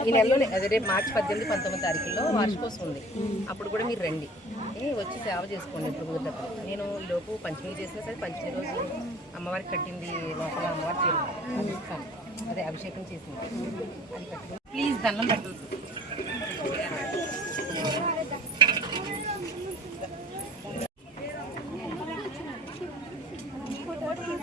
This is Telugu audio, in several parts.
ఈ నెలలో అదే రేపు మార్చి పద్దెనిమిది పంతొమ్మిది తారీఖుల్లో వార్షికోత్సవం ఉంది. అప్పుడు కూడా మీరు రండి. ఏ, వచ్చి సేవ చేసుకోండి ఎప్పుడు కుదిరినప్పుడు నేను ఈ లోపు పంచమీ చేసినా సరే పంచమీ రోజు అమ్మవారికి కట్టింది లోపల అమ్మవారి చీర. అదే అభిషేకం చేసింది. అది కట్టుకుని ప్లీజ్ దండం పెట్టు.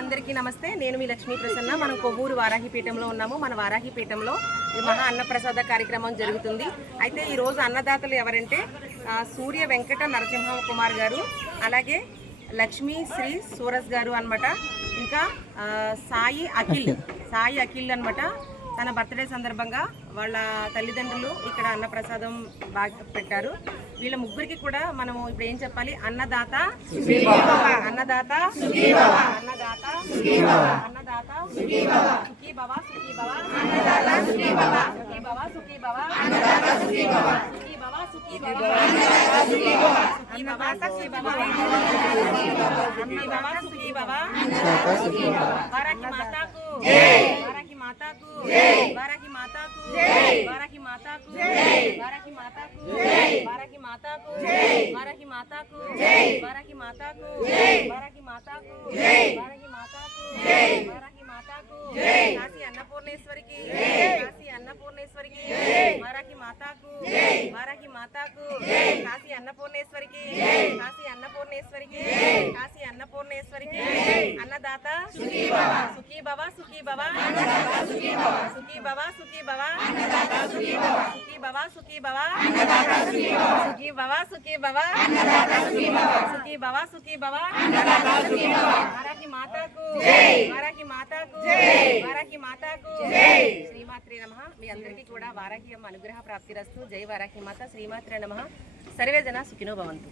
అందరికీ నమస్తే. నేను మీ లక్ష్మీ ప్రసన్న. మనం కొవ్వూరు వారాహిపీఠంలో ఉన్నాము. మన వారాహిపీఠంలో మహా అన్నప్రసాద కార్యక్రమం జరుగుతుంది. అయితే ఈ రోజు అన్నదాతలు ఎవరంటే సూర్య వెంకట నరసింహ కుమార్ గారు అలాగే లక్ష్మీ శ్రీ సూరజ్ గారు అన్నమాట. ఇంకా సాయి అఖిల్. సాయి అఖిల్ అన్నమాట. తన బర్త్డే సందర్భంగా వాళ్ళ తల్లిదండ్రులు ఇక్కడ అన్నప్రసాదం బాగా పెట్టారు వీళ్ళ ముగ్గురికి కూడా మనము ఇప్పుడు ఏం చెప్పాలి అన్నదాత అన్నదాత అన్నదాత అన్నదాత సుఖీ అన్నదాత సుఖీ భవ సుఖీ అన్నదాత సుఖీ సుఖీ భవ సుఖీ అన్నదాత సుఖీ భవ సుఖీ భవ సుఖీ సుఖీ భవ సుఖీ భవ అన్నదాత సుఖీ మాతాకు జై माता को बारह की माता को बारह की माता को बारह की माता को बारह की माता को बारह की माता को बारह की माता को बारह की माता को बारह की माता को बारह की माता को काशी अन्नपूर्णेश्वरी की काशी अन्नपूर्णेश्वरी की बारा की माता को बारा की माता को काशी अन्नपूर्णेश्वरी की काशी अन्नपूर्णेश्वरी की काशी अन्नपूर्णेश्वरी की अन्नदाता सुखी बाबा सुखी बाबा सुखी बाबा सुखी बाबा सुखी बाबा सुखी बाबा सुखी बाबा सुखी बाबा सुखी बाबा सुखी बाबा सुखी बाबा सुखी बाबा बारा की माता को మాతాకు జై వారాకి మాతాకు జై వారాకి మాతాకు జై శ్రీమాత్రే నమః మీ అందరికీ కూడా వారాకి అమ్మ అనుగ్రహ ప్రాప్తిరస్తు జై వారాకి మాత శ్రీమాత్రే నమః సర్వే జన సుఖినో భవంతు